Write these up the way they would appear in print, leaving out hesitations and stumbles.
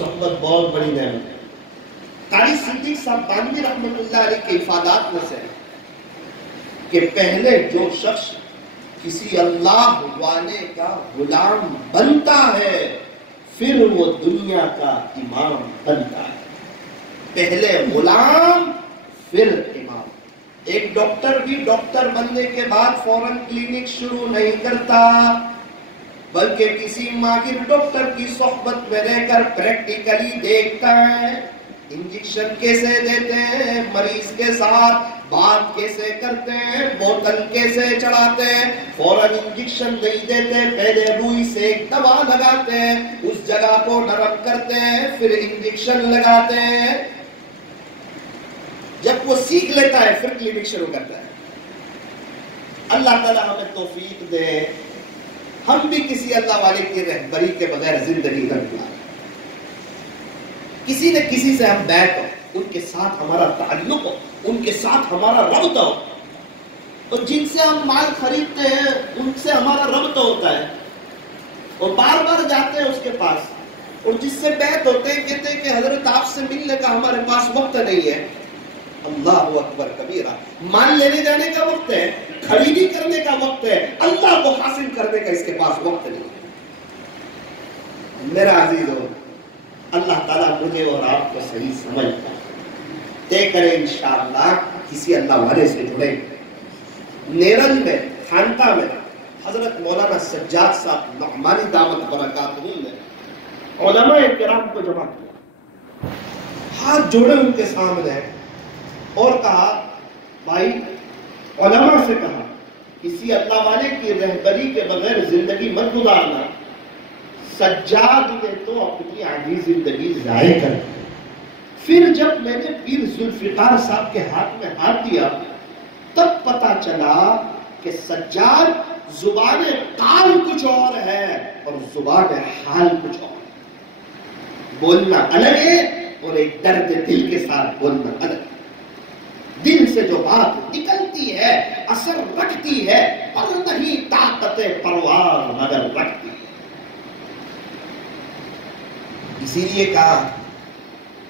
صحبت بہت بڑی نعمت ہے. قاری صدیق صاحب بانوی رحمۃ اللہ علیہ کے افادات میں سے کہ پہلے جو شخص کسی اللہ والے کا غلام بنتا ہے پھر وہ دنیا کا امام بنتا ہے. پہلے غلام پھر امام. ایک ڈاکٹر بھی ڈاکٹر بننے کے بعد فوراً کلینک شروع نہیں کرتا، بلکہ کسی ماہر ڈاکٹر کی صحبت میں رہ کر پریکٹیکلی دیکھتا ہے انجیکشن کیسے دیتے ہیں، مریض کے ساتھ بات کیسے کرتے ہیں، بوتل کیسے چڑھاتے ہیں. فوراً انجیکشن نہیں دیتے، پہلے روئی سے ایک دوا لگاتے ہیں، اس جگہ کو نرم کرتے ہیں، پھر انجیکشن لگاتے ہیں. جب وہ سیکھ لیتا ہے پھر کلینک شروع کرتا ہے. اللہ تعالیٰ ہمیں توفیق دے ہم بھی کسی اللہ والے کی رہبری کے بغیر زندگی نہ گزاریں. کسی نہ کسی سے ہم بیٹھ ہو، ان کے ساتھ ہمارا تعلق ہو، ان کے ساتھ ہمارا ربط ہو. اور جن سے ہم مال خریدتے ہیں ان سے ہمارا ربط ہوتا ہے اور بار بار جاتے ہیں اس کے پاس. اور جس سے بیعت ہوتے ہیں کہتے ہیں کہ حضرت آپ سے ملنے کا ہمارے پاس وقت نہیں ہے. اللہ اکبر کبیرہ. مال لینے جانے کا وقت ہے، خریدی کرنے کا وقت ہے، اللہ کو حاصل کرنے کا اس کے پاس وقت نہیں. میرا عزیز ہو، اللہ تعالیٰ مجھے اور آپ کو صحیح سمجھ طے کرے. انشاءاللہ کسی اللہ والے سے جڑے. نیرن میں خانقاہ میں حضرت مولانا سجاد صاحب نعمانی دعوت برکاتہم نے علماء کرام کو جمع کیا، ہاتھ جوڑے ان کے سامنے اور کہا بھائی علماء سے کہا کسی اللہ والے کی رہبری کے بغیر زندگی مت گزارنا. سجاد نے تو اپنی آدھی زندگی ضائع کر دی. پھر جب میں نے پیر ذوالفقار صاحب کے ہاتھ میں ہاتھ دیا تب پتا چلا کہ سجاد زبان قال کچھ اور ہے اور زبان حال کچھ اور ہے. بولنا الگ ہے اور ایک درد دل کے ساتھ بولنا الگ ہے. دل سے جو بات نکلتی ہے اثر رکھتی ہے پر نہیں طاقت پرواز مگر رکھتی ہے. اسی لیے کہا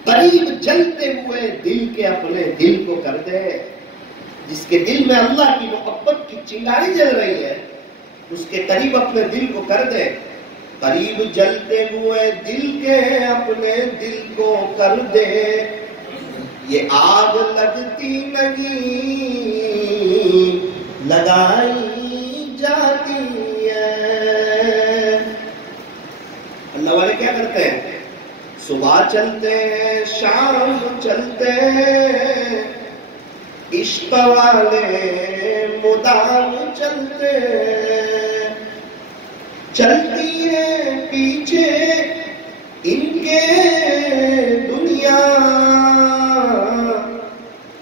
قریب جلتے ہوئے دل کے اپنے دل کو کر دے. جس کے دل میں اللہ کی محبت کی چنگاری جل رہی ہے اس کے قریب اپنے دل کو کر دے. قریب جلتے ہوئے دل کے اپنے دل کو کر دے. یہ آگ لگتی نہیں لگائی جاتی ہے. اللہ والے کیا کرتے ہیں؟ صبح چلتے ہیں، شام چلتے ہیں، عشق والے مدام چلتے ہیں. چلتی ہے پیچھے ان کے دنیا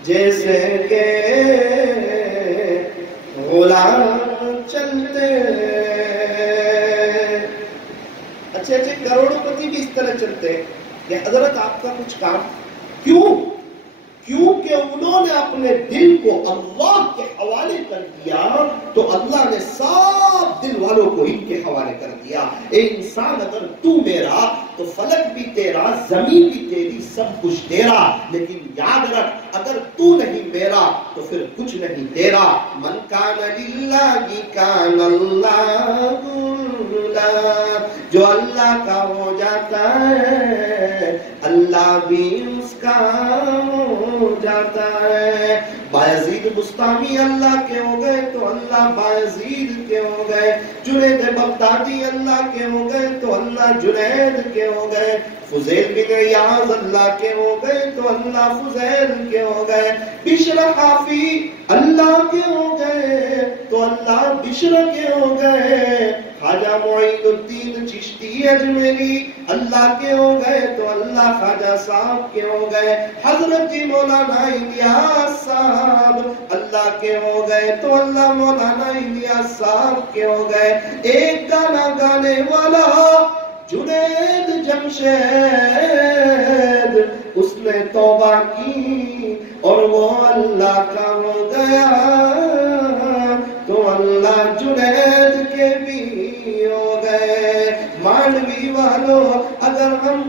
جیسے کہ غلام چلتے ہیں. اچھے اچھے کروڑوں پتی بھی اس طرح چلتے ہیں کہ حضرت آپ کا کچھ کام کیونکہ انہوں نے اپنے دل کو اللہ کے حوالے کر دیا تو اللہ نے سب دل والوں کو ان کے حوالے کر دیا. اے انسان اگر تو میرا تو فلک بھی تیرا، زمین بھی تیری، سب کچھ تیرا. لیکن یاد رکھ اگر تو نہیں میرا تو پھر کچھ نہیں تیرا. من کان للہ کان اللہ لہ. جو اللہ کا ہو جاتا ہے اللہ بھی اس کا ہو جاتا ہے. بایزید بستامی اللہ کے ہو گئے تو اللہ بایزید کے ہو گئے. جنید بغدادی اللہ کے ہو گئے تو اللہ جنید کے ہو گئے. فضیل بن عیاض اللہ کے ہو گئے تو اللہ فضیل کے ہو گئے. بشر حافی اللہ کے ہو گئے تو اللہ بشر کے ہو گئے. خواجہ معین الدین چشتی اجمیری اللہ کے ہو گئے تو اللہ خواجہ صاحب کے ہو گئے. حضرت مولانا الیاس صاحب اللہ کے ہو گئے تو اللہ مولانا الیاس صاحب کے ہو گئے. ایک گانا گانے والا جنید جمشید اس نے توبہ کی اور وہ اللہ کا ہو گیا تو اللہ جنید کے بھی ہو گئے. مانوی والوں اگر ہم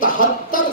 73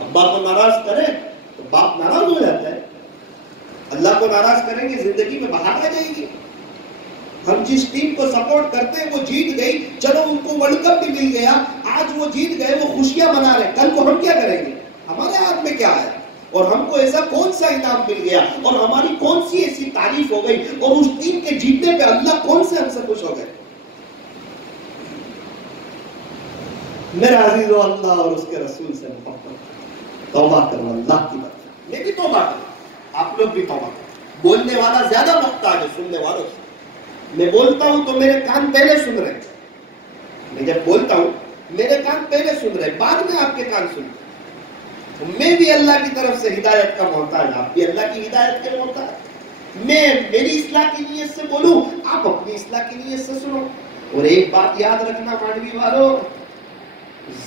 ابا کو ناراض کرے تو باپ ناراض ہو جاتا ہے. اللہ کو ناراض کریں گے زندگی میں بہار آ جائے گی. ہم جس ٹیم کو سپورٹ کرتے ہیں وہ جیت گئی, چلو ان کو ورلڈ کپ بھی مل گیا, آج وہ جیت گئے, وہ خوشیاں منا رہے, کل کو ہم کیا کریں گے؟ ہمارے ہاتھ میں کیا ہے؟ اور ہم کو ایسا کون سا انعام مل گیا اور ہماری کون سی ایسی تعریف ہو گئی اور اس ٹیم کے جیتنے پہ اللہ کون سے ہم سے خوش ہو گئے؟ میرے عزیزو, اللہ اور اس کے رسول سے محبت, توبہ کرو اللہ کی طرف. میں بھی توبہ کروں, آپ لوگ بھی توبہ کرو. بولنے والا زیادہ محتاج ہے سننے والوں سے. میں بولتا ہوں تو میرے کان پہلے سن رہے ہیں. میں جب بولتا ہوں میرے کان پہلے سن رہے ہیں, بعد میں آپ کے کان سنتے ہیں. میں بھی اللہ کی طرف سے ہدایت کا محتاج, آپ بھی اللہ کی ہدایت کے محتاج. میں میری اصلاح کی نیت سے بولوں, آپ اپنی اصلاح کی نیت سے سنو. اور ایک بات یاد رکھنا مانڈوی والوں,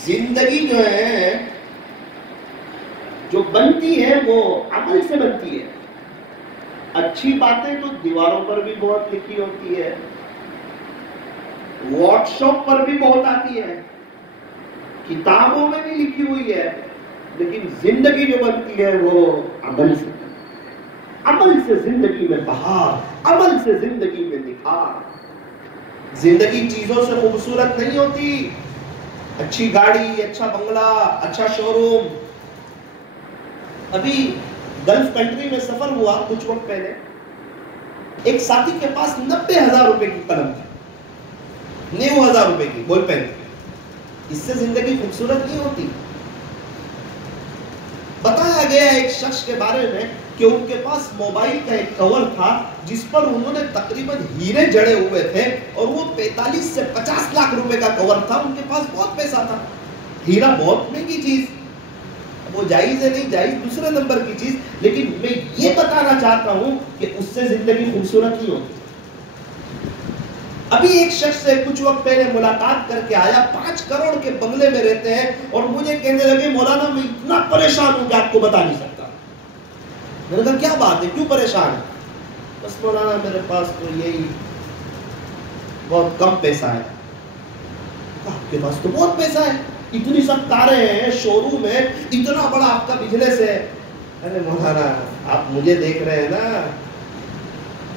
زندگی جو ہے جو بنتی ہے وہ عمل سے بنتی ہے. اچھی باتیں تو دیواروں پر بھی بہت لکھی ہوتی ہے, واٹس ایپ پر بھی بہت آتی ہے, کتابوں میں بھی لکھی ہوئی ہے, لیکن زندگی جو بنتی ہے وہ عمل سے. عمل سے زندگی میں بہار, عمل سے زندگی میں نکھار. زندگی چیزوں سے خوبصورت نہیں ہوتی. اچھی گاڑی, اچھا بنگلہ, اچھا شو روم. ابھی گلف کنٹری میں سفر ہوا کچھ وقت پہلے, ایک ساتھی کے پاس 90,000 روپے کی قلم تھی, 90,000 روپے کی بول پین. اس سے زندگی خوبصورت نہیں ہوتی. بتایا گیا ایک شخص کے بارے میں کہ ان کے پاس موبائل کا ایک کور تھا جس پر انہوں نے تقریباً ہیرے جڑے ہوئے تھے, اور وہ 45 سے 50 لاکھ روپے کا کور تھا. ان کے پاس بہت پیسہ تھا. ہیرا بہت مہنگی چیز, وہ جائز ہے نہیں جائز دوسرے نمبر کی چیز, لیکن میں یہ بتانا چاہتا ہوں کہ اس سے زندگی خوبصورت نہیں ہوتی. ابھی ایک شخص سے کچھ وقت پہلے ملاقات کر کے آیا, 5 کروڑ کے بنگلے میں رہتے ہیں, اور مجھے کہنے لگے مولانا میں اتنا پریشان ہوں کہ آپ کو بتا نہیں سکتا. میں نے کہا کیا بات ہے, کیوں پریشان ہے؟ بس مولانا میرے پاس تو یہی بہت کم پیسہ ہے. آپ کے پاس تو بہت پیسہ ہے, اتنی سب کاریں ہیں, شو روم ہے, اتنا بڑا آپ کا بزنس ہے. ارے مولانا آپ مجھے دیکھ رہے ہیں نا,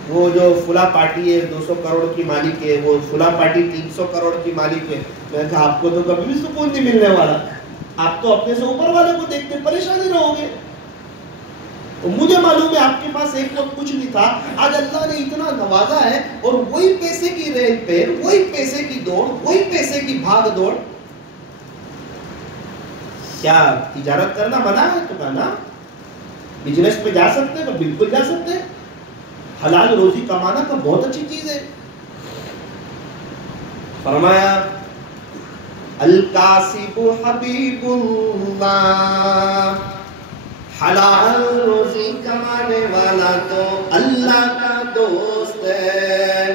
وہ جو فلا پارٹی ہے 200 کروڑ کی مالک ہے, وہ فلا پارٹی 300 کروڑ کی مالک ہے. میں نے کہا آپ کو تو کبھی بھی سکون نہیں ملنے والا, آپ تو اپنے سے اوپر والے کو دیکھتے پریشانی رہو گے. تو مجھے معلوم ہے آپ کے پاس ایک وقت کچھ نہیں تھا, آج اللہ نے اتنا نوازا ہے, اور وہی پیسے کی ریل پیر, وہی پیسے کی دوڑ, وہی پیسے کی بھاگ دوڑ. کیا تجارت کرنا منع ہے؟ تو کہنا بزنس میں جا سکتے ہیں تو بالکل جا سکتے ہیں. حلال روزی کمانا تو بہت اچھی چیز ہے. فرمایا الکاسب حبیب اللہ, حلال روزی کمانے والا تو اللہ کا دوست ہے.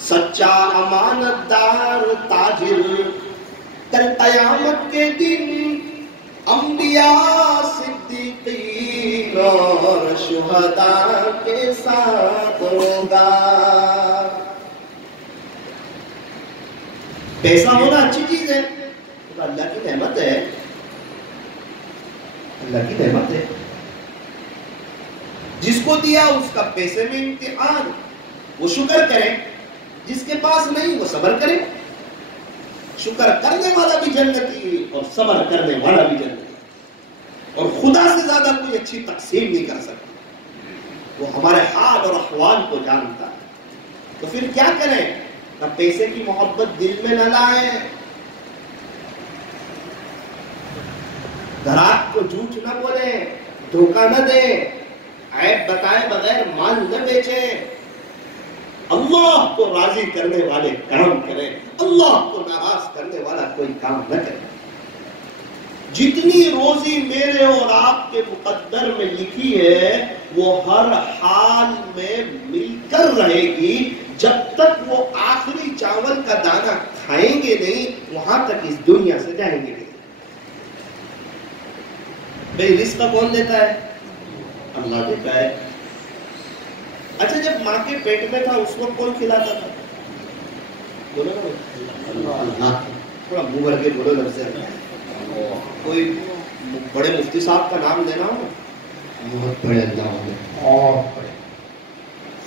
سچا امانت دار تاجر کل قیامت کے دن انبیاء صدیقین اور شہداء کے ساتھ ہوگا. پیسہ ہونا اچھی چیز ہے, تو اللہ کی نعمت ہے, اللہ کی نعمت ہے. جس کو دیا اس کا پیسے میں امتحان, وہ شکر کرے, جس کے پاس نہیں وہ صبر کرے. شکر کرنے والا بھی جنتی اور صبر کرنے والا بھی جنتی, اور خدا سے زیادہ کوئی اچھی تقسیم نہیں کر سکتا. وہ ہمارے حال اور احوال کو جانتا ہے. تو پھر کیا کریں؟ نہ پیسے کی محبت دل میں نہ لائیں, گراہک کو جھوٹ نہ بولیں, دھوکہ نہ دیں, عیب بتائے بغیر مال نہ بیچیں. اللہ کو راضی کرنے والے کام کریں, اللہ کو ناراض کرنے والا کوئی کام نہ کرے. جتنی روزی میرے اور آپ کے مقدر میں لکھی ہے وہ ہر حال میں مل کر رہے گی. جب تک وہ آخری چاول کا دانہ کھائیں گے نہیں, وہاں تک اس دنیا سے جائیں گے نہیں. بھئی رزق کون دیتا ہے؟ اللہ دیتا ہے. اچھا جب ماں کے پیٹ میں تھا اس وقت کون کھلاتا تھا؟ بولو نا اللہ. تھوڑا منہ بھر کے بولو لفظ. کوئی بڑے مفتی صاحب کا نام لینا ہو، بہت بڑے اللہ والے، بہت بڑے،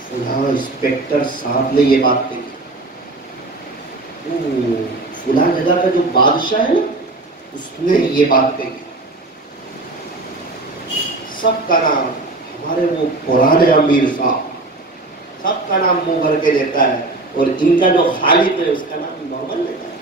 فلاں انسپیکٹر صاحب نے یہ بات کہی، فلاں جگہ کا جو بادشاہ ہے نا اس نے یہ بات کہی، سب کا نام، ہمارے وہ پرانے امیر صاحب سب کا نام منہ بھر کے لیتا ہے، اور ان کا جو خالق ہے اس کا نام نارمل لیتا ہے۔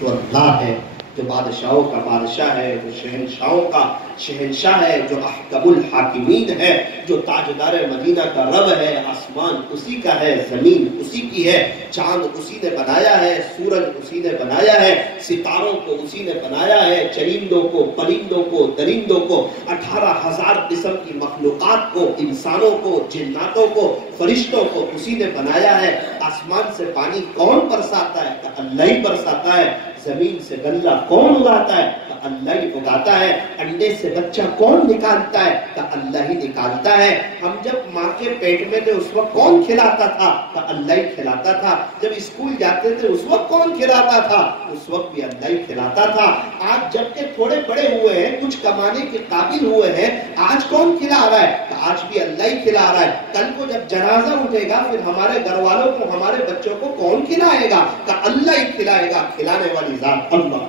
جو اللہ ہے، جو بادشاہوں کا بادشاہ ہے، جو شہنشاہوں کا شہنشاہ ہے، جو احکم الحاکمین ہے، جو تاجدار مدینہ کا رب ہے، آسمان اسی کا ہے، زمین اسی کی ہے، چاند اسی نے بنایا ہے، سورج اسی نے بنایا ہے، ستاروں کو اسی نے بنایا ہے، چرندوں کو، پرندوں کو، درندوں کو، 18,000 قسم کی مخلوقات کو، انسانوں کو، جناتوں کو، فرشتوں کو اسی نے بنایا ہے۔ آسمان سے پانی کون برساتا ہے؟ تو اللہ ہی برساتا ہے۔ زمین سے غلہ کون اگاتا ہے؟ تو اللہ ہی اگاتا ہے۔ انڈے سے بچہ کون نکالتا ہے؟ تو اللہ ہی نکالتا ہے۔ ہم جب ماں کے پیٹ میں تھے اس وقت کون کھلاتا تھا؟ تو اللہ ہی کھلاتا تھا۔ جب اسکول جاتے تھے اس وقت کون کھلاتا تھا؟ اس وقت بھی اللہ ہی کھلاتا تھا۔ آج جب کہ تھوڑے بڑے ہوئے ہیں، کچھ کمانے کے قابل ہوئے ہیں، آج کون کھلا رہا ہے؟ تو آج بھی اللہ ہی کھلا رہا ہے۔ کل کو جب جنازہ اٹھے گا پھر ہمارے گھر والوں کو، ہمارے بچوں کو کون کھلائے گا؟ تو اللہ ہی کھلائے گا۔ کھلانے والی ذات اللہ۔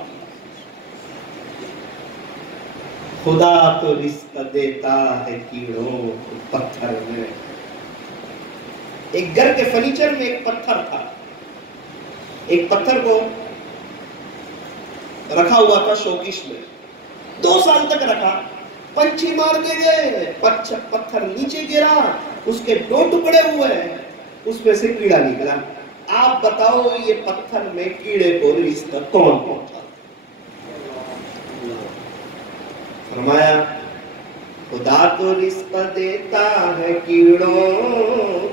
خدا تو رزق دیتا ہے کیڑوں کو پتھر میں۔ ایک گھر کے فرنیچر میں ایک پتھر تھا، ایک پتھر کو رکھا ہوا تھا شوکیش میں، 2 سال تک رکھا، پنچھی مار کے گئے، پتھر نیچے گرا، اس کے 2 ٹکڑے ہوئے، اس میں سے کیڑا نکلا۔ آپ بتاؤ یہ پتھر میں کیڑے کو رزق کون پہنچا؟ فرمایا خدا تو رزق دیتا ہے کیڑوں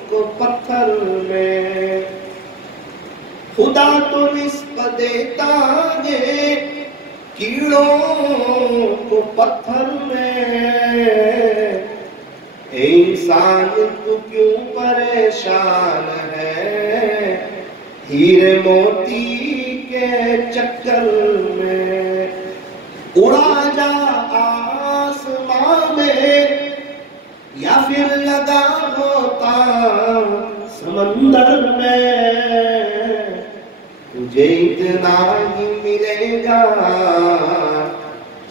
کو پتھر میں، خدا تو رزق دیتا ہے کیڑوں کو پتھر میں۔ اے انسان تو کیوں پریشان ہے ہیرے موتی کے چکر میں؟ اڑا جا آسمان میں یا پھر لگا ہوتا سمندر میں، تجھے اتنا ہی ملے گا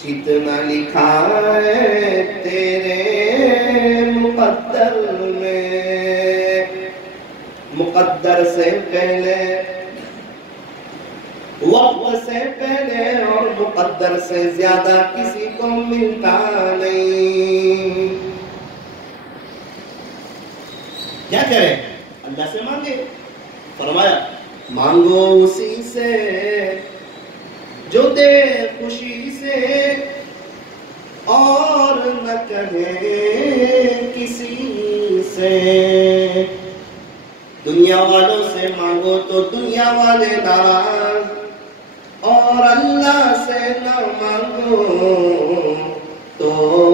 جتنا لکھا ہے تیرے مقدر میں۔ مقدر سے پہلے، وقت سے پہلے اور مقدر سے زیادہ کسی کو ملتا نہیں۔ کیا کریں؟ اللہ سے مانگے۔ فرمایا مانگو اسی سے جو دے خوشی سے، اور نہ کہے کسی سے۔ دنیا والوں سے مانگو تو دنیا والے ناراض، اور اللہ سے نہ مانگو تو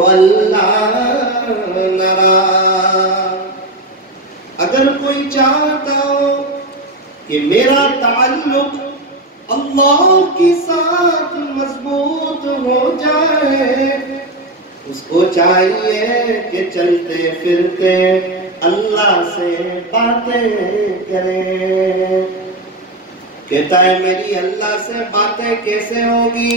اللہ ناراض۔ اگر کوئی چاہتا ہو کہ میرا تعلق اللہ کے ساتھ مضبوط ہو جائے، اس کو چاہیے کہ چلتے پھرتے اللہ سے باتیں کرے۔ کہتا ہے میری اللہ سے باتیں کیسے ہوگی؟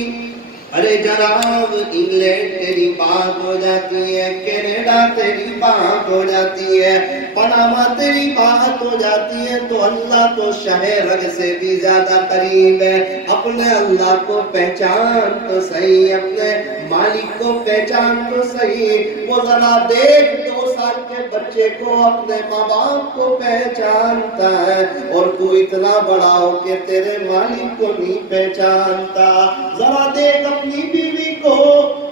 ارے جناب انگلینڈ تیری بات ہو جاتی ہے، کینیڈا تیری بات ہو جاتی ہے، پناما تیری بات ہو جاتی ہے، تو اللہ تو شہ رگ سے بھی زیادہ قریب ہے۔ اپنے اللہ کو پہچان تو صحیح، اپنے مالک کو پہچان تو صحیح۔ وہ ذرا دیکھ 2 سال کے بچے کو اپنے ماں باپ کو پہچانتا ہے، اور تو اتنا بڑا ہو کہ تیرے مالک کو نہیں پہچانتا۔ ذرا دیکھ اپنی بیوی کو،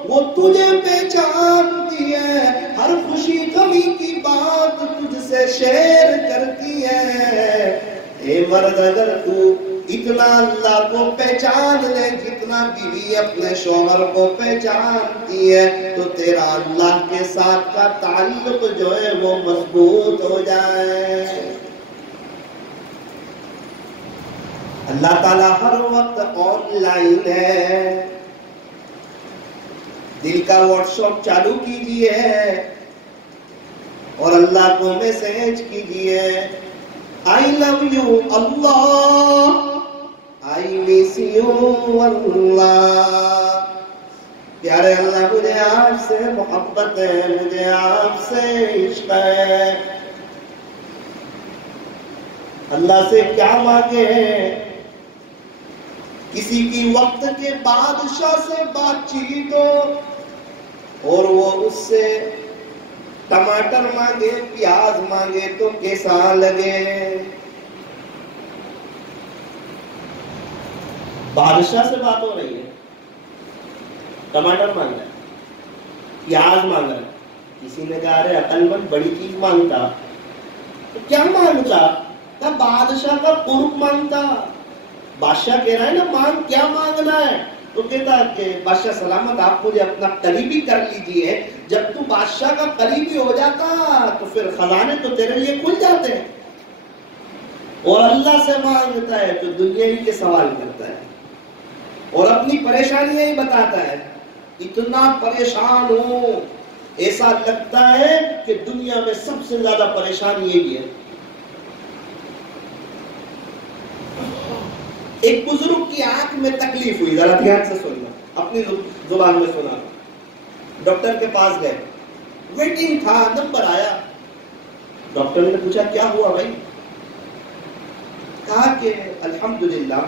وہ تجھے پہچانتی ہے، ہر خوشی غمی کی بات تجھ سے شیئر کرتی ہے۔ اے مرد اگر تو اتنا اللہ کو پہچان لے جتنا بیوی اپنے شوہر کو پہچانتی ہے، تو تیرا اللہ کے ساتھ کا تعلق جو ہے وہ مضبوط ہو جائے۔ اللہ تعالیٰ ہر وقت آن لائن ہے، دل کا واٹس ایپ چالو کیجئے اور اللہ کو میسج کیجئے، آئی love you Allah, I miss you اللہ، پیارے اللہ مجھے آپ سے محبت ہے، مجھے آپ سے عشق ہے۔ اللہ سے کیا مانگے؟ کسی کی وقت کے بادشاہ سے بات چیت ہو اور وہ اس سے ٹماٹر مانگے، پیاز مانگے تو کیسا لگے؟ بادشاہ سے بات ہو رہی ہے، ٹماٹر مانگ رہا ہے، پیاز مانگ رہا ہے، کسی نے کہا ارے عقل مند بڑی چیز مانگتا، تو کیا مانگتا؟ کہ بادشاہ کا قرب مانگتا۔ بادشاہ کہہ رہا ہے نا مانگ، کیا مانگنا ہے؟ تو کہتا کہ بادشاہ سلامت آپ مجھے اپنا قریبی کر لیجئے، جب تو بادشاہ کا قریبی ہو جاتا تو پھر خزانے تو تیرے لیے کھل جاتے ہیں۔ اور اللہ سے مانگتا ہے تو دنیا ہی کے سوال کرتا ہے اور اپنی پریشانیاں ہی بتاتا ہے، اتنا پریشان ہوں، ایسا لگتا ہے کہ دنیا میں سب سے زیادہ پریشان یہی ہے۔ ایک بزرگ کی آنکھ میں تکلیف ہوئی، ذرا دھیان سے سننا، اپنی زبان میں سنا۔ ڈاکٹر کے پاس گئے، ویٹنگ تھا، نمبر آیا، ڈاکٹر نے پوچھا کیا ہوا بھائی؟ کہا کہ الحمدللہ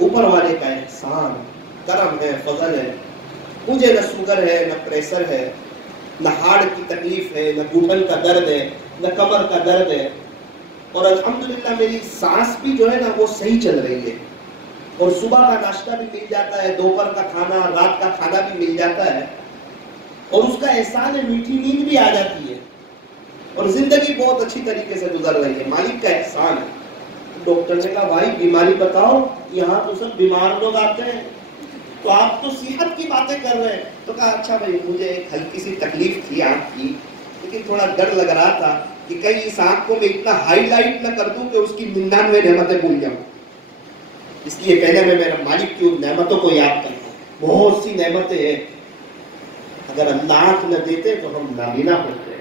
اوپر والے کا احسان کرم ہے، فضل ہے، مجھے نہ شوگر ہے، نہ پریشر ہے، نہ ہارٹ کی تکلیف ہے، نہ گھٹن کا درد ہے، نہ کمر کا درد ہے، اور الحمدللہ میری سانس بھی جو ہے نا وہ صحیح چل رہی ہے، اور صبح کا ناشتہ بھی مل جاتا ہے، دوپہر کا کھانا، رات کا کھانا بھی مل جاتا ہے، اور اس کا احسان ہے، میٹھی نیند بھی آ جاتی ہے، اور زندگی بہت اچھی طریقے سے گزر رہی ہے، مالک کا احسان ہے۔ ڈاکٹر نے کہا بھائی بیماری بتاؤ، یہاں تو سب بیمار لوگ آتے ہیں، تو آپ تو صحت کی باتیں کر رہے ہیں۔ تو کہا اچھا بھائی مجھے ایک ہلکی سی تکلیف تھی آنکھ کی، لیکن تھوڑا ڈر لگ رہا تھا کہ کہیں اس آنکھ کو میں اتنا ہائی لائٹ نہ کر دوں کہ اس کی 99 نعمتیں بھول جاؤں، اس لیے پہلے میں میرے مالک کی ان نعمتوں کو یاد کرتا ہوں۔ بہت سی نعمتیں ہیں، اگر اللہ آنکھ نہ دیتے تو ہم نابینا ہوتے،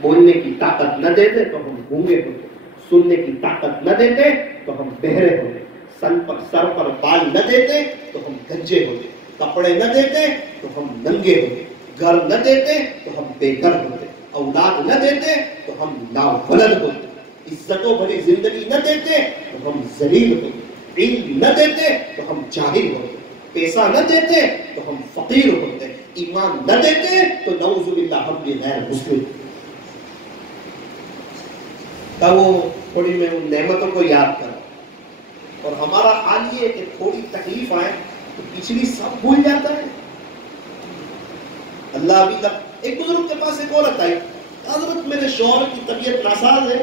بولنے کی طاقت نہ دیتے تو ہم گونگے ہوتے، سننے کی طاقت نہ دیتے تو ہم بہرے ہوتے، سر پر بال نہ دیتے تو ہم گنجے ہوتے، کپڑے نہ دیتے تو ہم ننگے ہوتے، گھر نہ دیتے تو ہم بے گھر ہوتے، اولاد نہ دیتے تو ہم ناولد ہوتے، عزتوں بھری زندگی نہ دیتے تو ہم ذلیل ہوتے، علم نہ دیتے تو ہم جاہل ہوتے، پیسہ نہ دیتے تو ہم فقیر ہوتے، ایمان نہ دیتے تو نعوذ باللہ ہم بھی غیر مسلم۔ تو وہ تھوڑی میں ان نعمتوں کو یاد کروں، اور ہمارا حال یہ ہے کہ تھوڑی تکلیف آئے تو پچھلی سب بھول جاتا ہے۔ اللہ ابھی تک ایک بزرگ کے پاس ایک عورت آئی، حضرت میرے شوہر کی طبیعت ناساز ہے،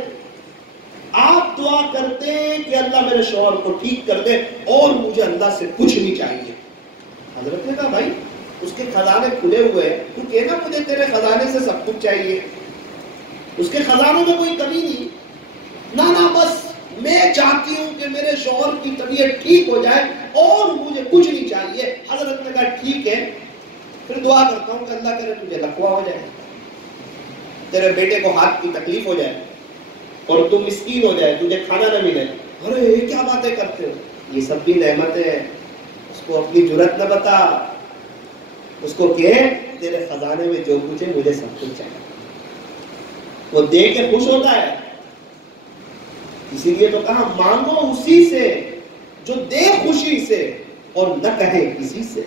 آپ دعا کرتے ہیں کہ اللہ میرے شوہر کو ٹھیک کر دے اور مجھے اللہ سے کچھ نہیں چاہیے۔ حضرت نے کہا بھائی اس کے خزانے کھلے ہوئے ہیں، تو کہنا مجھے تیرے خزانے سے سب کچھ چاہیے، اس کے خزانے میں کوئی کمی نہیں، نہ بس میں چاہتی ہوں کہ میرے شوہر کی طبیعت ٹھیک ہو جائے اور مجھے کچھ نہیں چاہیے۔ حضرت نے کہا ٹھیک ہے، پھر دعا کرتا ہوں کہ اللہ کرے تجھے لقوہ ہو جائے، تیرے بیٹے کو ہاتھ کی تکلیف ہو جائے اور تم مسکین ہو جائے، تجھے کھانا نہ ملے۔ ارے یہ کیا باتیں کرتے ہو؟ یہ سب بھی نعمتیں ہیں، اس کو اپنی جرات نہ بتا، اس کو کہے تیرے خزانے میں جو کچھ ہے مجھے سب کچھ چاہیے، وہ دے کے خوش ہوتا ہے۔ اسی لیے تو کہا مانگو اسی سے جو دے خوشی سے اور نہ کہے کسی سے۔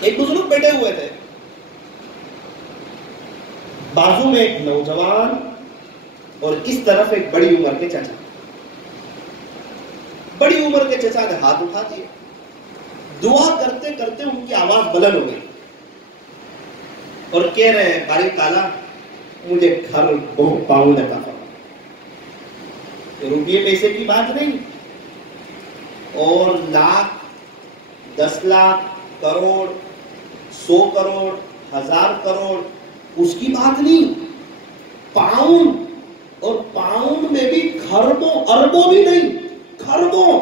ایک بزرگ بیٹھے ہوئے تھے، بازو میں ایک نوجوان اور اس طرف ایک بڑی عمر کے چچا۔ بڑی عمر کے چچا نے ہاتھ اٹھا دیا، دعا کرتے کرتے ان کی آواز بلند ہو گئی اور کہہ رہے ہیں باری تعالیٰ مجھے گھر بہت پاؤں عطا فرما۔ روپیے پیسے کی بات نہیں، اور لاکھ، 10 لاکھ، کروڑ، 100 کروڑ، 1000 کروڑ اس کی بات نہیں، پاؤنڈ، اور پاؤنڈ میں بھی خربوں اربوں بھی نہیں، خربوں،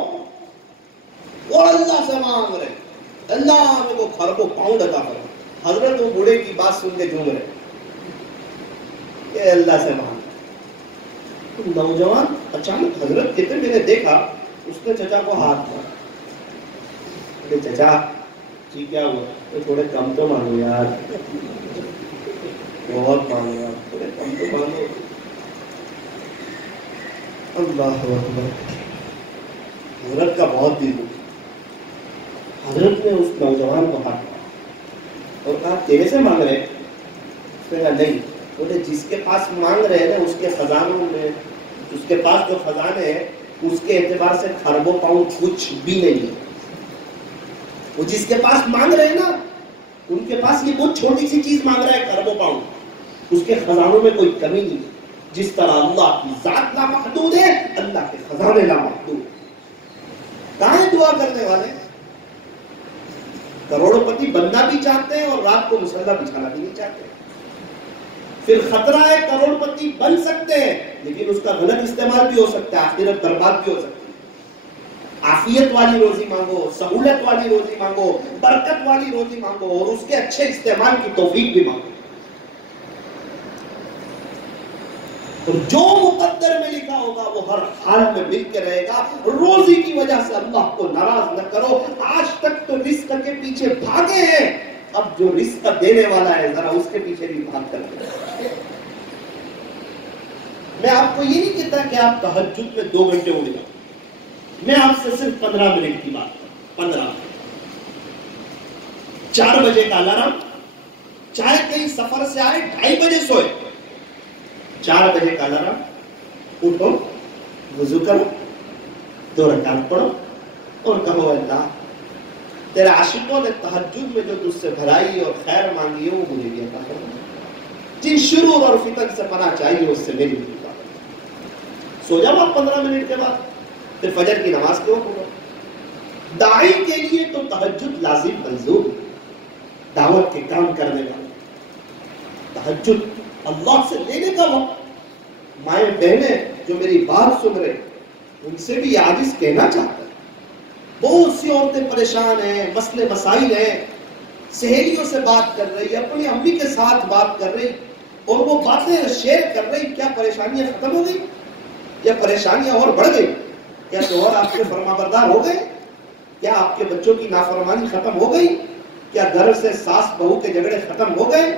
اور اللہ سے مانگ رہے اللہ ہمیں کو خربوں پاؤنڈ عطا فرما۔ حضرت وہ بوڑھے کی بات سن کے جھوم رہے کہ اللہ سے مانگ. نوجوان اچانک حضرت کہتے میں نے دیکھا اس نے چچا کو ہاتھ مارا. چچا جی کیا ہوا؟ تو تھوڑے کم تو مانگو یار, بہت مانگو یار, تھوڑے کم تو مانگو. اللہ اکبر. حضرت کا بہت دل دکھا. حضرت نے اس نوجوان کو ہاتھ مارا اور کہا تیرے سے مانگ رہے؟ اس نے کہا نہیں. بولے جس کے پاس مانگ رہے ہیں اس کے خزانوں میں, اس کے پاس جو خزانے ہیں اس کے اعتبار سے خربوں پاؤں کچھ بھی نہیں ہے. وہ جس کے پاس مانگ رہے ہیں نا ان کے پاس یہ بہت چھوٹی سی چیز مانگ رہا ہے, خربوں پاؤں. اس کے خزانوں میں کوئی کمی نہیں ہے. جس طرح اللہ کی ذات لامحدود ہے, اللہ کے خزانے لامحدود. کہاں ہے دعا کرنے والے؟ کروڑوں پتی بننا بھی چاہتے ہیں اور رات کو مسلح بچھانا بھی نہیں چاہتے. پھر خطرہ ہے کروڑ پتی بن سکتے ہیں لیکن اس کا غلط استعمال بھی ہو سکتا ہے, آخرت برباد بھی ہو سکتی ہے. عافیت والی روزی مانگو, سہولت والی روزی مانگو, برکت والی روزی مانگو اور اس کے اچھے استعمال کی توفیق بھی مانگو. اور جو مقدر میں لکھا ہوگا وہ ہر حال میں مل کے رہے گا. روزی کی وجہ سے اللہ کو ناراض نہ کرو. آج تک تو رزق کے پیچھے بھاگے ہیں, اب جو رزق دینے والا ہے ذرا اس کے پیچھے بھی بھاگ کر کے. میں آپ کو یہ نہیں کہتا کہ آپ تہجد میں 2 گھنٹے اڑ جاؤ. میں آپ سے صرف 15 منٹ کی بات کروں. 15 4 بجے کا الارم, چاہے کہیں سفر سے آئے 2:30 بجے سوئے, 4 بجے کا الارم, اٹھو, وضو کرو, 2 رکعت پڑھو اور کہو اللہ تیرے عاشقوں نے تہجد میں جو تجھ سے بھلائی اور خیر مانگی ہے وہ مجھے بھی عطا کرو. جن شرور اور فتن سے پناہ چاہیے اس سے میری بھی عطا کرو. سو جاؤ آپ 15 منٹ کے بعد, پھر فجر کی نماز کے وقت پڑھو. داعی کے لیے تو تہجد لازم منظور, دعوت کے کام کرنے والا تہجد اللہ سے لینے کا وقت. مائیں بہنیں جو میری بات سن رہے ان سے بھی عاجز کہنا چاہتا ہے. بہت سی عورتیں پریشان ہیں, مسئلے مسائل ہیں, سہیلیوں سے بات کر رہی, اپنی امی کے ساتھ بات کر رہی اور وہ باتیں شیئر کر رہی. کیا پریشانیاں ختم ہو گئی یا پریشانیاں اور بڑھ گئی؟ کیا شوہر آپ کے فرمانبردار ہو گئے؟ کیا آپ کے بچوں کی نافرمانی ختم ہو گئی؟ کیا گھر سے ساس بہو کے جھگڑے ختم ہو گئے؟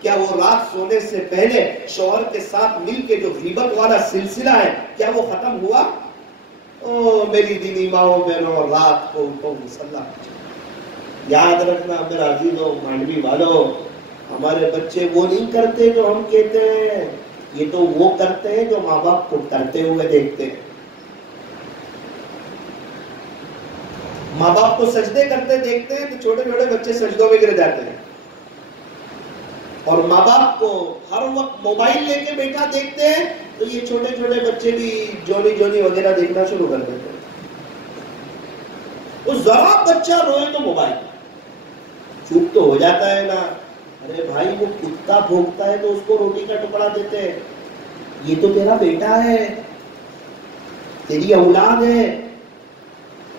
کیا وہ رات سونے سے پہلے شوہر کے ساتھ مل کے جو غیبت والا سلسلہ ہے کیا وہ ختم ہوا؟ او میری دینی ماؤں بہنوں, رات کو اٹھو مصلی. یاد رکھنا میرا عزیزوں, مانڈوی والوں, ہمارے بچے وہ نہیں کرتے جو ہم کہتے ہیں, یہ تو وہ کرتے ہیں جو ماں باپ کو کرتے ہوئے دیکھتے ہیں. ماں باپ کو سجدے کرتے دیکھتے ہیں تو چھوٹے چھوٹے بچے سجدوں میں گر جاتے ہیں, اور ماں باپ کو ہر وقت موبائل لے کے بیٹھا دیکھتے ہیں تو یہ چھوٹے چھوٹے بچے بھی جونی جونی وغیرہ دیکھنا شروع کر دیتے ہیں. تو ذرا بچہ روئے تو موبائل, چوپ تو ہو جاتا ہے نا. ارے بھائی وہ کتا بھونکتا ہے تو اس کو روٹی کا ٹکڑا دیتے ہیں. یہ تو تیرا بیٹا ہے, تیری اولاد ہے,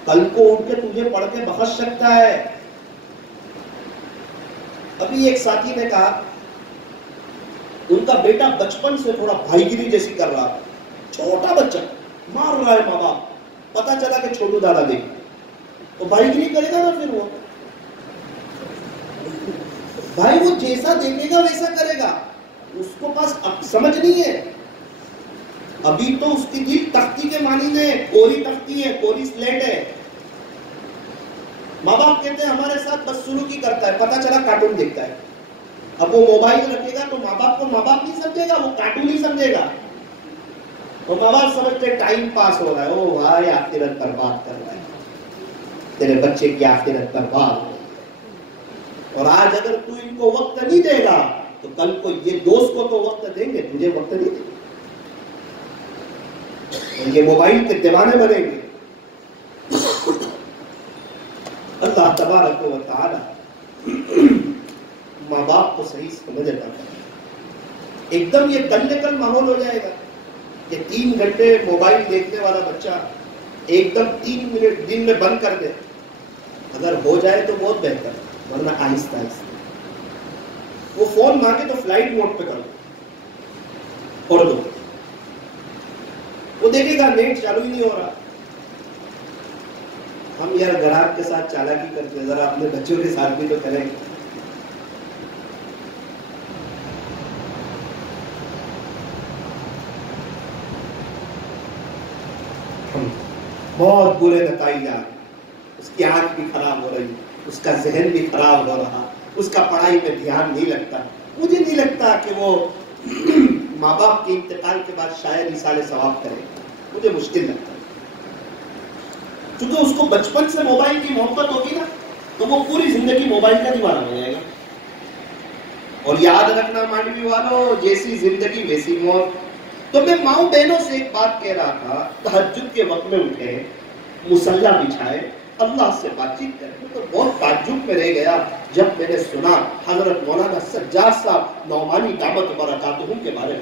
کل کو اٹھ کے تجھے پڑھ کے بخش سکتا ہے. ابھی ایک ساتھی نے کہا ان کا بیٹا بچپن سے تھوڑا بھائی گیری جیسی کر رہا تھا. چھوٹا بچہ مار رہا ہے ماں باپ, پتا چلا کہ چھوٹو دادا دیکھ تو بھائی گیری کرے گا نا. پھر وہ بھائی وہ جیسا دیکھے گا ویسا کرے گا. اس کو پاس سمجھ نہیں ہے, ابھی تو اس کی دل تختی کے مانند ہے, کوری تختی ہے, کوری سلیٹ ہے. ماں باپ کہتے ہیں ہمارے ساتھ بدسلوکی کرتا ہے, پتا چلا کارٹون دیکھتا ہے. اب وہ موبائل رکھے گا تو ماں باپ کو ماں باپ نہیں سمجھے گا, وہ کارٹون ہی سمجھے گا. تو ماں باپ سمجھتے ٹائم پاس ہو رہا ہے, او بھائی آخرت برباد کر رہا ہے, تیرے بچے کی آخرت برباد ہو رہی ہے. اور آج اگر تو ان کو وقت نہیں دے گا تو کل کو یہ دوست کو تو وقت دیں گے, تجھے وقت نہیں دیں گے. اور یہ موبائل کے دیوانے بنیں گے. اللہ تبارک و تعالی ماں باپ کو صحیح سمجھ عطا کرے. ایک دم یہ کل نکل ماحول ہو جائے گا کہ 3 گھنٹے موبائل دیکھنے والا بچہ ایک دم 3 منٹ دن میں بند کر دے. اگر ہو جائے تو بہت بہتر, ورنہ آہستہ آہستہ وہ فون مانگے تو فلائٹ موڈ پہ کر دو اور دو، وہ دیکھے گا نیٹ چالو ہی نہیں ہو رہا۔ ہم یار گراہک کے ساتھ چالاکی کرتے ہیں، ذرا اپنے بچوں کے ساتھ بھی تو کریں۔ بہت برے نتائج آ رہے، اس کی آنکھ بھی خراب ہو رہی، اس کا ذہن بھی خراب ہو رہا، اس کا پڑھائی میں دھیان نہیں لگتا۔ مجھے نہیں لگتا کہ وہ ماں باپ کے انتقال کے بعد شاید ایصال ثواب کرے، مجھے مشکل لگتا ہے، کیونکہ اس کو بچپن سے موبائل کی محبت ہوگی نا تو وہ پوری زندگی موبائل کا دیوانہ ہو جائے گا۔ اور یاد رکھنا مانڈوی والوں، جیسی زندگی ویسی موت۔ تو میں ماؤں بہنوں سے ایک بات کہہ رہا تھا، تہجد کے وقت میں اٹھے، مصلی بچھائے، اللہ سے بات چیت کریں۔ تو بہت تعجب میں رہ گیا جب میں نے سنا حضرت مولانا سجاد صاحب نعمانی دعوت برکاتہم کے بارے میں،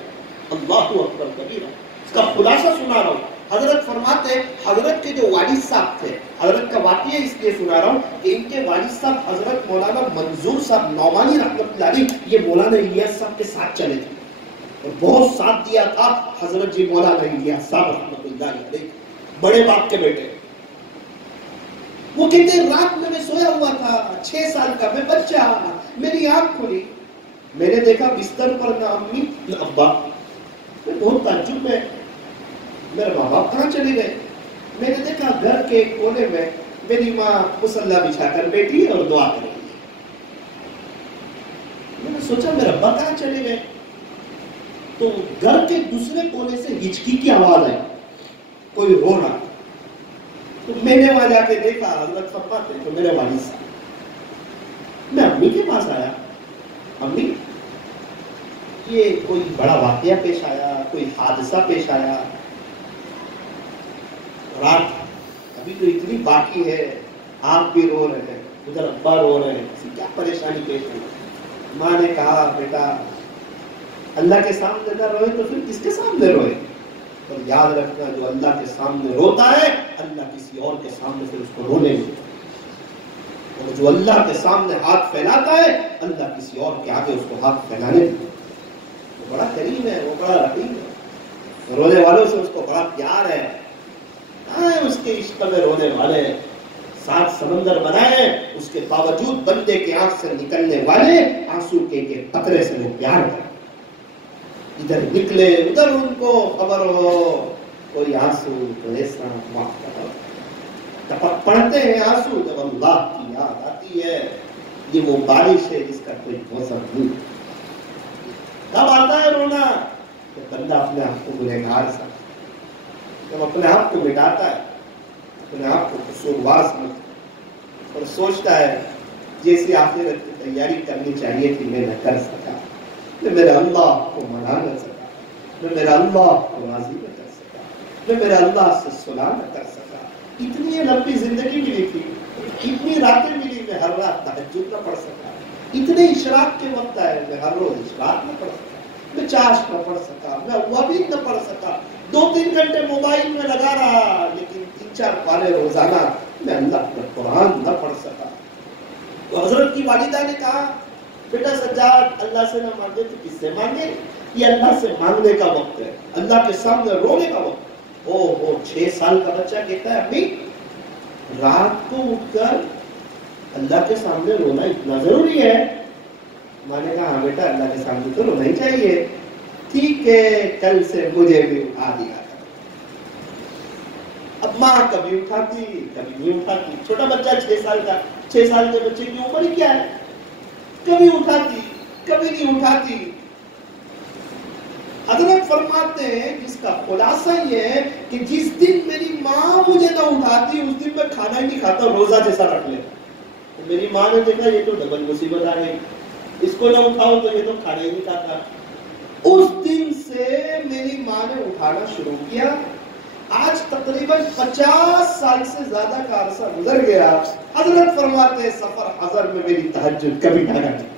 اللہ اکبر کبیرہ، اس کا خلاصہ سنا رہا ہوں۔ حضرت فرماتے، حضرت کے جو والد صاحب تھے، حضرت کا واقعہ اس لیے سنا رہا ہوں کہ ان کے والد صاحب حضرت مولانا منظور صاحب نعمانی رحمۃ اللہ علیہ، یہ مولانا الیاس صاحب کے ساتھ چلے تھے اور بہت ساتھ دیا تھا حضرت جی مولانا الیاس صاحب رحمۃ اللہ علیہ، بڑے باپ کے بیٹے۔ وہ کہتے ہیں رات میں سویا ہوا تھا، 6 سال کا میں بچہ، میری آنکھ کھلی، میں نے دیکھا بستر پر نہ امی نہ ابا۔ میں بہت تعجب میں، میرے ماں باپ کہاں چلے گئے؟ میں نے دیکھا گھر کے کونے میں میری ماں مصلی بچھا کر بیٹھی اور دعا کر رہی ہے۔ میں نے سوچا میرے ابا کہاں چلے گئے؟ تو گھر کے دوسرے کونے سے ہچکی کی آواز آئی، کوئی رو رہا۔ تو میں نے وہاں جا کے دیکھا، حضرت فرماتے تو میرے والد صاحب۔ میں امی کے پاس آیا، امی یہ کوئی بڑا واقعہ پیش آیا، کوئی حادثہ پیش آیا؟ رات ابھی تو اتنی باقی ہے، آپ بھی رو رہے ہیں، ادھر ابا رو رہے ہیں، کیا پریشانی پیش ہوئی؟ ماں نے کہا بیٹا اللہ کے سامنے نہ روئے تو پھر کس کے سامنے روئے؟ اور یاد رکھنا جو اللہ کے سامنے روتا ہے اللہ کسی اور کے سامنے پھر اس کو رونے نہیں دیتا، اور جو اللہ کے سامنے ہاتھ پھیلاتا ہے اللہ کسی اور کے آگے اس کو ہاتھ پھیلانے نہیں دیتا۔ وہ بڑا کریم ہے، وہ بڑا رحیم ہے، رونے والوں سے اس کو بڑا پیار ہے۔ اس کے عشق میں رونے والے 7 سمندر بنائے، اس کے باوجود بندے کے آنکھ سے نکلنے والے آنسو کے قطرے سے وہ پیار کرے، ادھر نکلے ادھر ان کو خبر ہو، کوئی آنسو تو ایسا معاف کرو، ٹپک پڑتے ہیں آنسو جب اللہ کی یاد آتی ہے۔ یہ وہ بارش ہے جس کا کوئی موسم نہیں۔ کب آتا ہے رونا؟ جب بندہ اپنے آپ کو گنہگار سمجھتا، جب اپنے آپ کو مٹاتا ہے، اپنے آپ کو قصوروار سمجھتا ہے اور سوچتا ہے جیسی آخرت کی تیاری کرنی چاہیے تھی میں نہ کر سکا، میں میرے اللہ کو منا نہ سکا، میں میرے اللہ کو راضی نہ کر سکا، میں میرے اللہ سے صلح نہ کر سکا۔ اتنی لمبی زندگی ملی تھی، اتنی راتیں ملی، میں ہر رات تہجد نہ پڑھ سکا، اتنے اشراق کے وقت آئے میں ہر روز اشراق نہ پڑھ سکا، میں چاشت نہ پڑھ سکا، میں اوابین نہ پڑھ سکا، 2-3 گھنٹے موبائل میں لگا رہا، لیکن 3-4 پارے روزانہ میں اللہ کا قرآن نہ پڑھ سکا۔ تو حضرت کی والدہ نے کہا بیٹا سجاد اللہ سے نہ مانگے تو کس سے مانگے؟ یہ اللہ سے مانگنے کا وقت ہے، اللہ کے سامنے رونے کا وقت ہے۔ 6 سال کا بچہ کہتا ہے امی رات کو اٹھ کر اللہ کے سامنے رونا اتنا ضروری ہے؟ ماں نے کہا ہاں بیٹا اللہ کے سامنے تو رونا ہی چاہیے۔ ٹھیک ہے کل سے مجھے بھی اٹھا دیا۔ اب ماں کبھی اٹھاتی کبھی نہیں اٹھاتی، چھوٹا بچہ 6 سال کا، 6 سال کے بچے کی عمر ہی کیا ہے، کبھی اٹھاتی کبھی نہیں اٹھاتی۔ حضرت فرماتے ہیں جس کا خلاصہ یہ ہے کہ جس دن میری ماں مجھے نہ اٹھاتی اس دن میں کھانا ہی نہیں کھاتا، روزہ جیسا رکھ لیتا۔ تو میری ماں نے دیکھا یہ تو ڈبل مصیبت آ گئی، اس کو نہ اٹھاؤ تو یہ تو کھانا ہی نہیں کھاتا۔ اس دن سے میری ماں نے اٹھانا شروع کیا۔ آج تقریباً 50 سال سے زیادہ کا عرصہ گزر گیا۔ حضرت فرماتے ہیں سفر حضر میں میری تہجد کبھی نہ گئی۔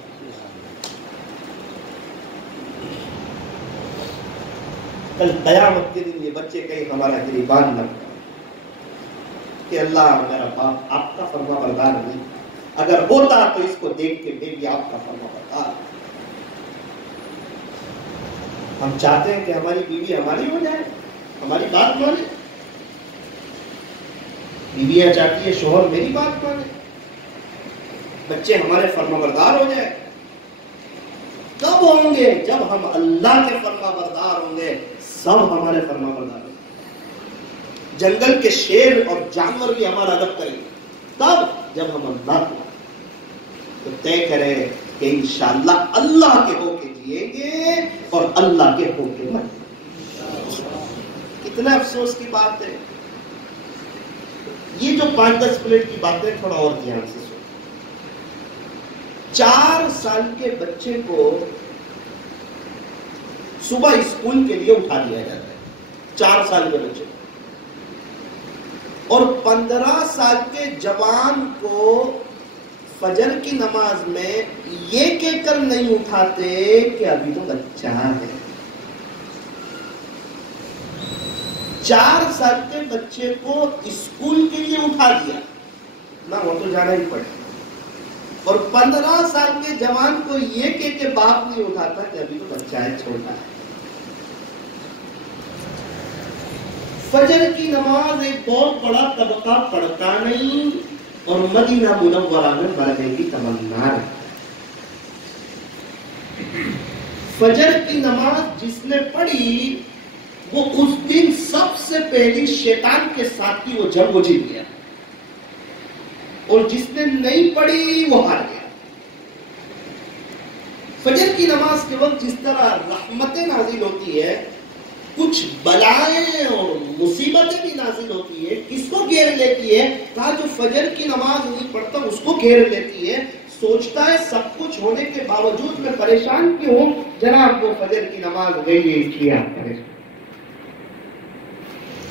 کل قیامت کے دن یہ بچے کہیں ہمارا گریبان نہ کہ اللہ میرا باپ آپ کا فرما بردار نہیں، اگر ہوتا تو اس کو دیکھ کے میں بھی آپ کا فرما بردار۔ ہم چاہتے ہیں کہ ہماری بیوی ہماری ہو جائے، ہماری بات مانے. بیویاں چاہتی ہے شوہر میری بات مانے، بچے ہمارے فرما بردار ہو جائے. کب ہوں گے؟ جب ہم اللہ کے فرما بردار ہوں گے، سب ہمارے فرما بردار ہوں گے. جنگل کے شیر اور جانور بھی ہمارا ادب کریں گے تب جب ہم اللہ کو تو طے کریں کہ انشاءاللہ اللہ کے ہو کے جئیں گے اور اللہ کے ہو کے مریں گے. کتنا افسوس کی بات ہے. یہ جو 5-10 منٹ کی باتیں تھوڑا اور دھیان سے سنو. 4 سال کے بچے کو صبح اسکول کے لیے اٹھا دیا جاتا ہے، 4 سال کے بچے کو، اور 15 سال کے جوان کو فجر کی نماز میں یہ کہہ کر نہیں اٹھاتے کہ ابھی تو بچہ ہے. 4 سال کے بچے کو اسکول کے لیے اٹھا دیا نہ، وہ تو جانا ہی پڑے. اور 15 سال کے جوان کو یہ کہہ کے باپ نہیں اٹھاتا کہ ابھی تو بچہ ہے، چھوٹا ہے. فجر کی نماز ایک بہت بڑا طبقہ پڑھتا نہیں اور مدینہ منورہ میں مرنے کی تمنا رہتا ہے. فجر کی نماز جس نے پڑھی وہ اس دن سب سے پہلی شیطان کے ساتھ کی وہ جنگ وہ جیت گیا، اور جس نے نہیں پڑھی وہ ہار گیا. فجر کی نماز کے وقت جس طرح رحمتیں نازل ہوتی ہے، کچھ بلائیں اور مصیبتیں بھی نازل ہوتی ہے. کس کو گھیر لیتی ہے؟ کہا جو فجر کی نماز نہیں پڑھتا اس کو گھیر لیتی ہے. سوچتا ہے سب کچھ ہونے کے باوجود میں پریشان کیوں ہوں؟ جناب وہ فجر کی نماز گئی ہے اس لیے آپ پریشان.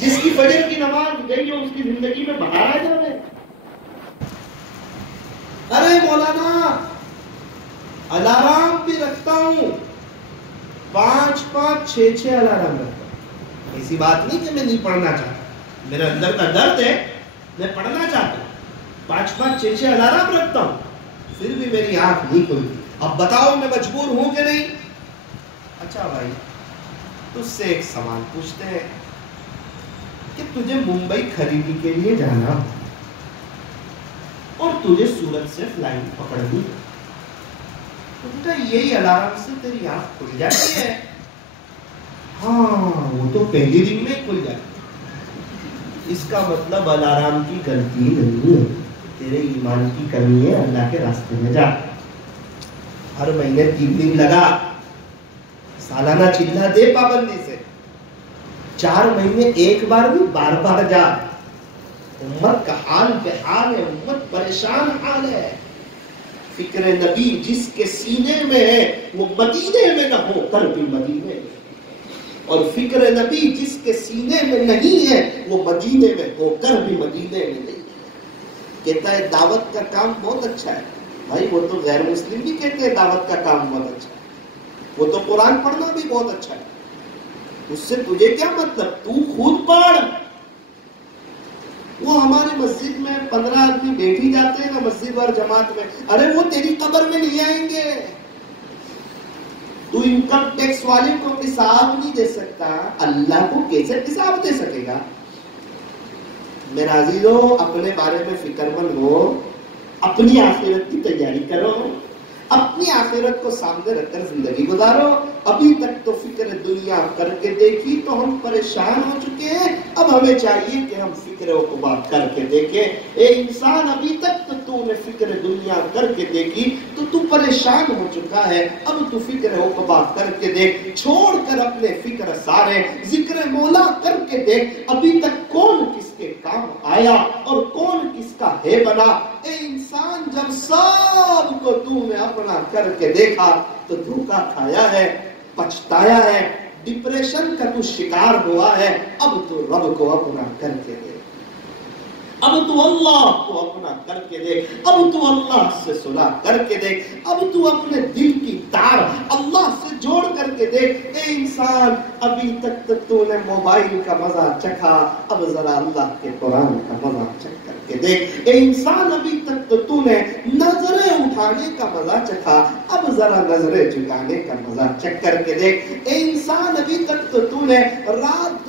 جس کی فجر کی نماز گئی ہے اس کی زندگی میں بہار آ جائے. ارے مولانا الارم بھی رکھتا ہوں، 5-5 6-6 الارم رکھتا ہوں. ایسی بات نہیں کہ میں نہیں پڑھنا چاہتا، میرے اندر کا درد ہے، میں پڑھنا چاہتا ہوں. 5-5 6-6 الارم رکھتا ہوں، پھر بھی میری آنکھ نہیں کھلتی. اب بتاؤ میں مجبور ہوں کہ نہیں؟ اچھا بھائی تجھ سے ایک سوال پوچھتے ہیں کہ تجھے ممبئی خریدی کے لیے جانا اور تجھے سورت سے فلائٹ پکڑنی، تو بیٹا یہی الارم سے تیری آنکھ کھل جاتی ہے؟ ہاں وہ تو پہلی دن میں کھل جاتی ہے. اس کا مطلب الارم کی غلطی نہیں ہے، تیرے ایمان کی کمی ہے. اللہ کے راستے میں جا، ہر مہینے 3 دن لگا، سالانہ چلا دے پابندی سے، 4 مہینے ایک بار بھی بار بار جا. امت کا حال بے حال ہے، امت پریشان حال ہے. فکر نبی جس کے سینے میں ہے وہ مدینے میں نہ ہو کر بھی مدینے میں، اور فکر نبی جس کے سینے میں نہیں ہے وہ مدینے میں ہو کر بھی مدینے میں نہیں. کہتا ہے دعوت کا کام بہت اچھا ہے. بھائی وہ تو غیر مسلم بھی کہتے ہیں دعوت کا کام بہت اچھا ہے، وہ تو قرآن پڑھنا بھی بہت اچھا ہے. اس سے تجھے کیا مطلب؟ تو خود پڑھ. وہ ہماری مسجد میں 15 آدمی بیٹھی جاتے ہیں نا مسجد اور جماعت میں، ارے وہ تیری قبر میں نہیں آئیں گے. تو انکم ٹیکس والے کو حساب نہیں دے سکتا، اللہ کو کیسے حساب دے سکے گا؟ میرا عزیزو اپنے بارے میں فکر مند ہو، اپنی آخرت کی تیاری کرو، اپنی آخرت کو سامنے رکھ کر زندگی گزارو. ابھی تک تو فکر دنیا کر کے دیکھی تو ہم پریشان ہو چکے ہیں، اب ہمیں چاہیے کہ ہم فکر عقبہ کر کے دیکھیں. اے انسان ابھی تک تو نے فکر دنیا کر کے دیکھی تو پریشان ہو چکا ہے، اب تو فکر عقبہ کر کے دیکھ. چھوڑ کر اپنے فکر سارے ذکر مولا کر کے دیکھ، ابھی تک کون کس کے کام آیا اور کون کس کا ہے بنا. اے انسان جب سب کو تو نے اپنا کر کے دیکھا تو دھوکا کھایا ہے، پچھتایا ہے، ڈپریشن کا تو شکار ہوا ہے. اب تو رب کو اپنا کر کے دے، اب تو اللہ کو اپنا کر کے دیکھ، اب تو اللہ سے صلح کر کے دیکھ، اب تو اپنے دل کی تار اللہ سے جوڑ کر کے دیکھ۔ اے انسان، ابھی تک تو نے موبائل کا مزہ چکھا، اب ذرا اللہ کے قرآن کا مزہ چکھ کر کے دیکھ۔ اے انسان، ابھی تک تو نے نظریں اٹھانے کا مزہ چکھا، اب ذرا نظریں جھکانے کا مزہ چکھ کر کے دیکھ۔ اے انسان، ابھی تک تو نے رات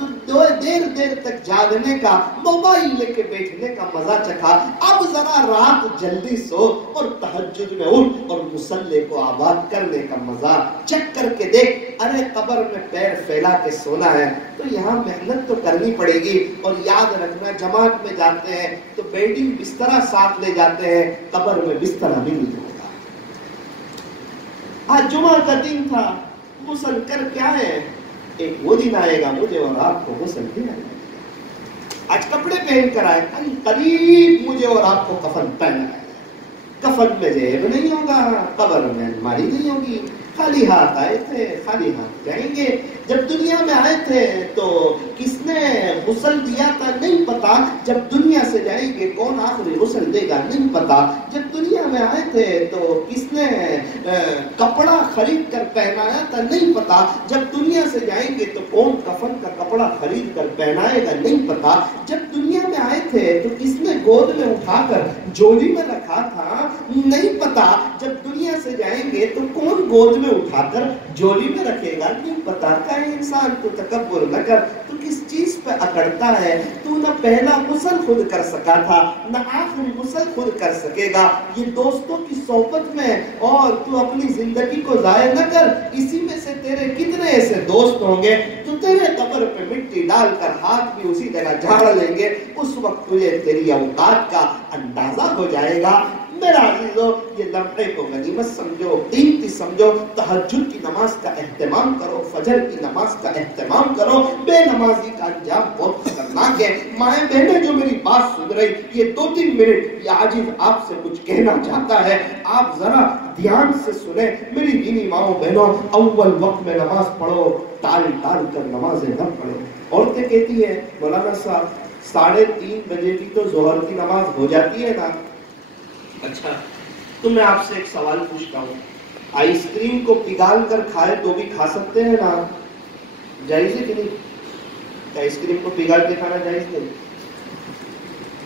دیر تک جاگنے کا، موبائل لے کے بیٹھنے کا مزہ چکھا، اب ذرا رات جلدی سو اور تہجد میں اٹھ اور مصلی کو آباد کرنے کا مزہ چکھ کر کے دیکھ۔ ارے قبر میں پیر پھیلا کے سونا ہے تو یہاں محنت تو کرنی پڑے گی، اور یاد رکھنا جماعت میں جاتے ہیں تو بیڈنگ بسترا ساتھ لے جاتے ہیں، قبر میں بسترا بھی نہیں ہوگا۔ آج جمعہ کا دن تھا، غسل کر کے آئے، ایک وہ دن آئے گا مجھے اور آپ کو غسل بھی آئے گا۔ آج کپڑے پہن کر آئے، قریب مجھے اور آپ کو کفن پہنا ہے۔ کفن میں جیب نہیں ہوگا، قبر میں الماری نہیں ہوگی، خالی ہاتھ آئے تھے خالی ہاتھ جائیں گے۔ جب دنیا میں آئے تھے تو کس نے غسل دیا تھا نہیں پتا، جب دنیا سے جائیں گے کون آخری غسل دے گا نہیں پتا۔ جب دنیا میں آئے تھے تو کس نے کپڑا خرید کر پہنایا تھا نہیں پتا، جب دنیا سے جائیں گے تو کون کفن کا کپڑا خرید کر پہنائے گا نہیں پتا۔ جب دنیا میں آئے تھے تو کس نے گود میں اٹھا کر جولی میں رکھا تھا نہیں پتا، جب دنیا سے جائیں گے تو کون گود میں اٹھا کر جولی میں رکھے گا نہیں پتا۔ کہ انسان تو تکبر نہ کر، تو کس چیز پہ اکڑتا ہے؟ تو نہ پہلا غسل خود کر سکا تھا نہ آخری غسل خود کر سکے گا۔ یہ دوستوں کی صحبت میں اور تو اپنی زندگی کو ضائع نہ کر، اسی میں سے تیرے کتنے ایسے دوست ہوں گے تو تیرے قبر پہ مٹی ڈال کر ہاتھ بھی اسی جگہ جھاڑ لیں گے، اس وقت تجھے تیری اوقات کا اندازہ ہو جائے گا۔ میرا عزیزو، یہ لمحے کو غنیمت سمجھو، قیمتی سمجھو، تہجد کی نماز کا اہتمام کرو، فجر کی نماز کا اہتمام کرو۔ بے نمازی کا انجام بہت خطرناک ہے۔ مائیں بہنیں جو میری بات سن رہی، یہ 2-3 منٹ یہ عاجز آپ سے کچھ کہنا چاہتا ہے، آپ ذرا دھیان سے سنیں۔ میری دینی ماؤں بہنوں، اول وقت میں نماز پڑھو، ٹال کر نمازیں نہ پڑھو۔ عورتیں کہتی ہیں مولانا صاحب 3:30 بجے بھی تو ظہر کی نماز ہو جاتی ہے نا۔ اچھا، تو میں آپ سے ایک سوال پوچھتا ہوں، آئس کریم کو پگھال کر کھائے تو بھی کھا سکتے ہیں نا؟ جائز ہے کہ نہیں؟ آئس کریم کو پگھال کے کھانا جائز نہیں؟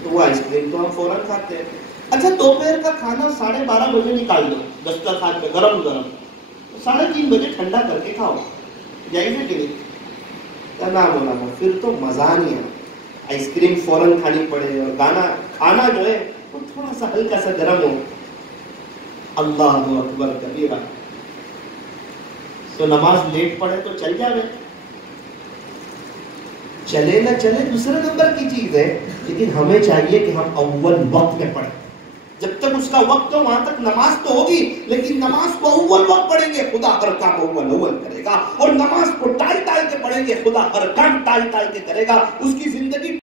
تو وہ آئس کریم تو ہم فوراً کھاتے ہیں۔ اچھا، دوپہر کا کھانا 12:30 بجے نکال دو، دسترخوان پہ گرم 3:30 بجے ٹھنڈا کر کے کھاؤ، جائز ہے کہ نہیں؟ نہ مولانا، پھر تو مزہ نہیں ہے، آئس کریم فوراً کھانی پڑے اور کھانا جو ہے وہ تھوڑا سا ہلکا سا گرم ہو۔ اللہ اکبر کبیرہ۔ تو نماز لیٹ پڑے تو چل جاوے، چلے نہ چلے دوسرے نمبر کی چیز ہے، لیکن ہمیں چاہیے کہ ہم اول وقت میں پڑھیں۔ جب تک اس کا وقت ہو وہاں تک نماز تو ہوگی، لیکن نماز کو اول وقت پڑھیں گے، خدا ہر کام اول کرے گا، اور نماز کو ٹال کے پڑھیں گے، خدا ہر کام ٹال کے کرے گا۔ اس کی زندگی